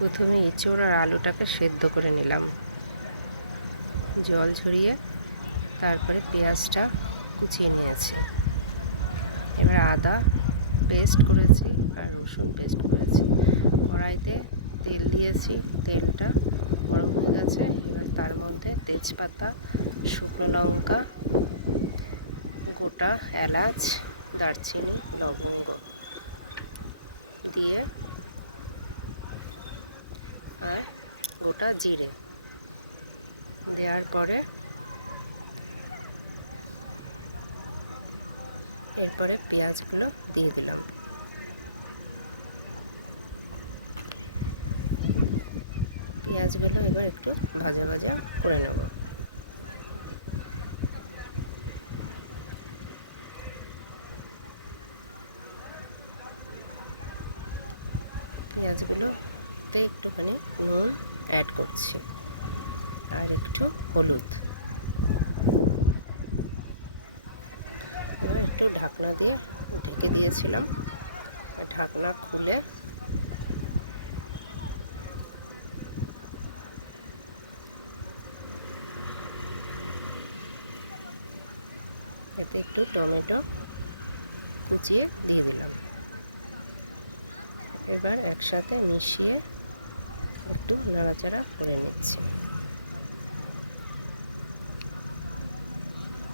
প্রথমে এঁচোড় আর আলুটাকে সেদ্ধ করে নিলাম, জল ঝরিয়ে তারপরে পেঁয়াজটা কুচিয়ে নিয়েছি। এবার আদা পেস্ট করেছি আর রসুন পেস্ট করেছি। কড়াইতে তেল দিয়েছি, তেলটা গরম হয়ে গেছে। এবার তার মধ্যে তেজপাতা, শুকনো লঙ্কা, গোটা এলাচ, দারচিনি, লবঙ্গ দিয়ে আর গোটা জিরে দেওয়ার পরে এরপরে পেঁয়াজগুলো দিয়ে দিলাম। পেঁয়াজগুলো এবার একটু ভাজা ভাজা করে নেব। পেঁয়াজগুলোতে একটুখানি নুন অ্যাড করছি আর একটু হলুদ। একটু ঢাকনা দিয়ে ঢেকে দিয়েছিলাম, ঢাকনা খুলে এতে একটু টমেটো কুচিয়ে দিয়ে দিলাম। এবার একসাথে মিশিয়ে একটু নাড়াচাড়া করে নিচ্ছি।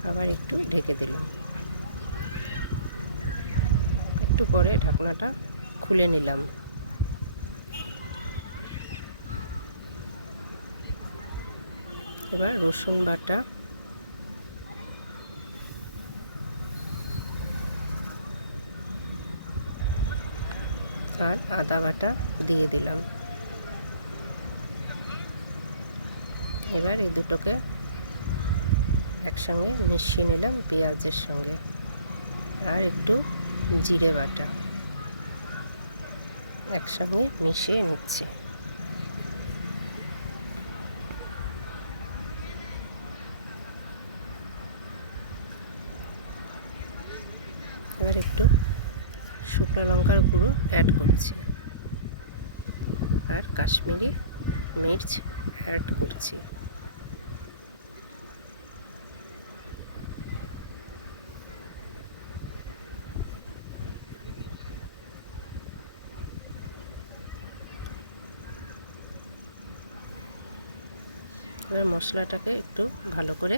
আবার একটু ঢেকে দিলাম। একটু পরে ঢাকনাটা খুলে নিলাম। এবার রসুন বাটা আর আদা বাটা দিয়ে দিলাম। এবার এই দুটোকে একসঙ্গে মিশিয়ে নিলাম পেঁয়াজের সঙ্গে। আর একটু জিরে বাটা একসঙ্গে মিশিয়ে নিচ্ছি। এবার একটু শুকনো লঙ্কার গুঁড়ো অ্যাড করছি আর কাশ্মীরি মির্চ অ্যাড করছি। এবার মশলাটাকে একটু ভালো করে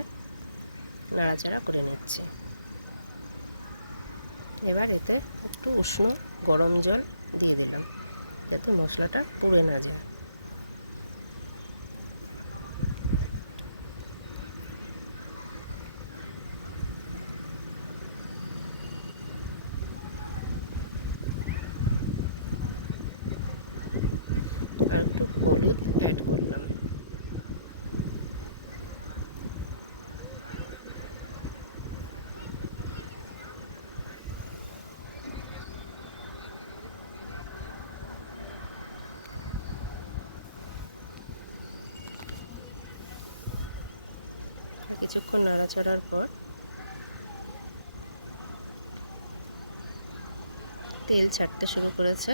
নাড়াচাড়া করে নিচ্ছি। এবার এতে একটু উষ্ণ গরম জল দিয়ে দিলাম যাতে মশলাটা পুড়ে না যায়। আর একটু হলুদ অ্যাড করলাম। কিছুক্ষণ নাড়াচাড়ার পর তেল ছাড়তে শুরু করেছে।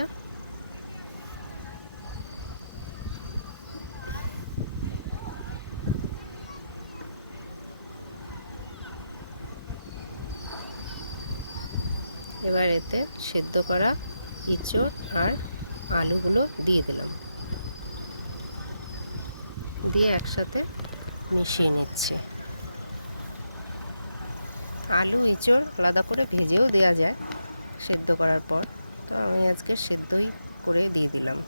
এবার এতে সেদ্ধ করা এঁচোড় আর আলুগুলো দিয়ে দিলাম, দিয়ে একসাথে মিশিয়ে নিচ্ছি। আলু এঁচোড় আলাদা করে ভেজেও দেওয়া যায় সেদ্ধ করার পর, তো আমি আজকে সেদ্ধই করে দিয়ে দিলাম,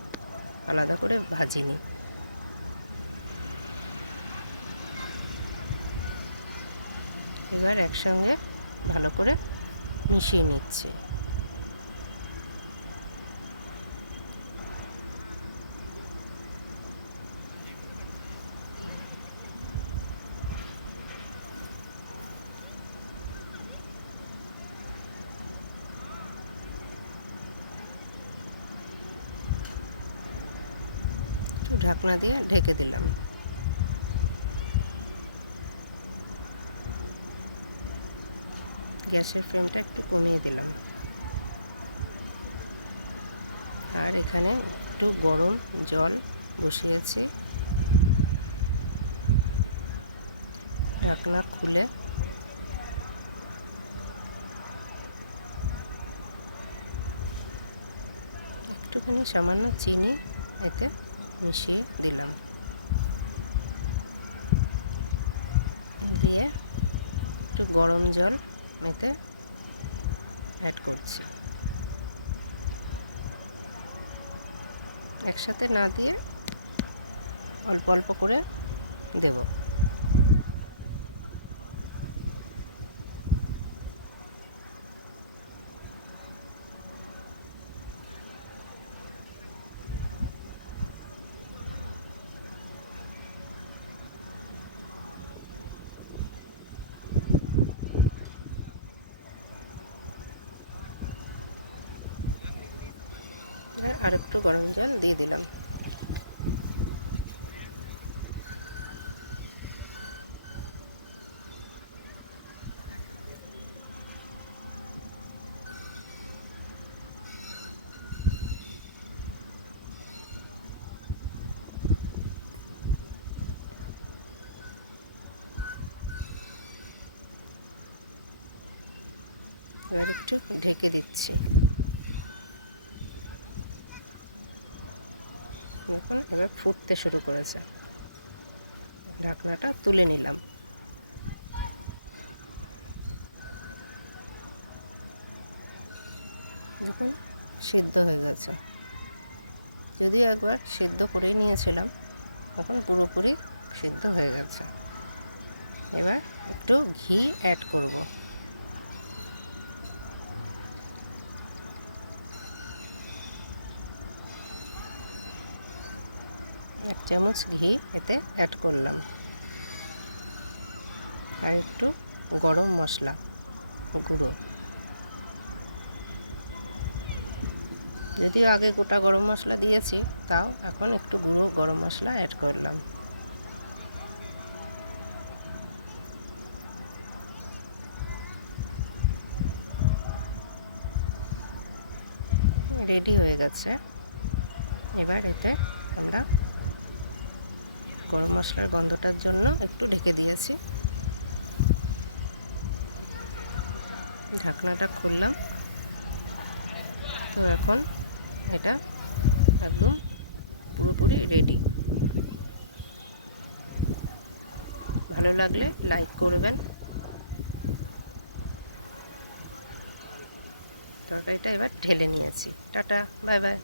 আলাদা করে ভাজিনি। এবার একসঙ্গে ভালো করে মিশিয়ে নিচ্ছি। একটু ঢাকনা দিয়ে ঢেকে দিলাম। গ্যাসের ফ্লেমটা একটু কমিয়ে দিলাম। আর এখানে একটু গরম জল বসিয়েছি। ঢাকনা খুলে একটুখানি সামান্য চিনি এতে মিশিয়ে দিলাম, দিয়ে একটু গরম জল এতে অ্যাড করছি। একসাথে না দিয়ে অল্প অল্প করে দেব। আর একটু গরম জল দিয়ে দিলাম। এবার একটু ঢেকে দিচ্ছি। দেখুন এবার ফুটতে শুরু করেছে। ঢাকনাটা তুলে নিলাম। দেখুন সিদ্ধ হয়ে গেছে। যদিও একবার সিদ্ধ করেই নিয়েছিলাম, এখন পুরোপুরি সিদ্ধ হয়ে গেছে। এবার একটু ঘি অ্যাড করব। এক চামচ ঘি এতে অ্যাড করলাম, আর একটু গরম মশলা গুঁড়ো। যদিও আগে গোটা গরম মশলা দিয়েছি, তাও এখন একটু গুঁড়ো গরম মশলা অ্যাড করলাম। রেডি হয়ে গেছে। এবার এতে আমরা গরম মশলার গন্ধটার জন্য একটু ঢেকে দিয়েছি। ঢাকনাটা খুললাম। তো এখন এটা একদম পুরোপুরি রেডি। ভালো লাগলে লাইক করবেন। তরকারিটা এবার ঢেলে নিয়েছি। Tata, bye bye.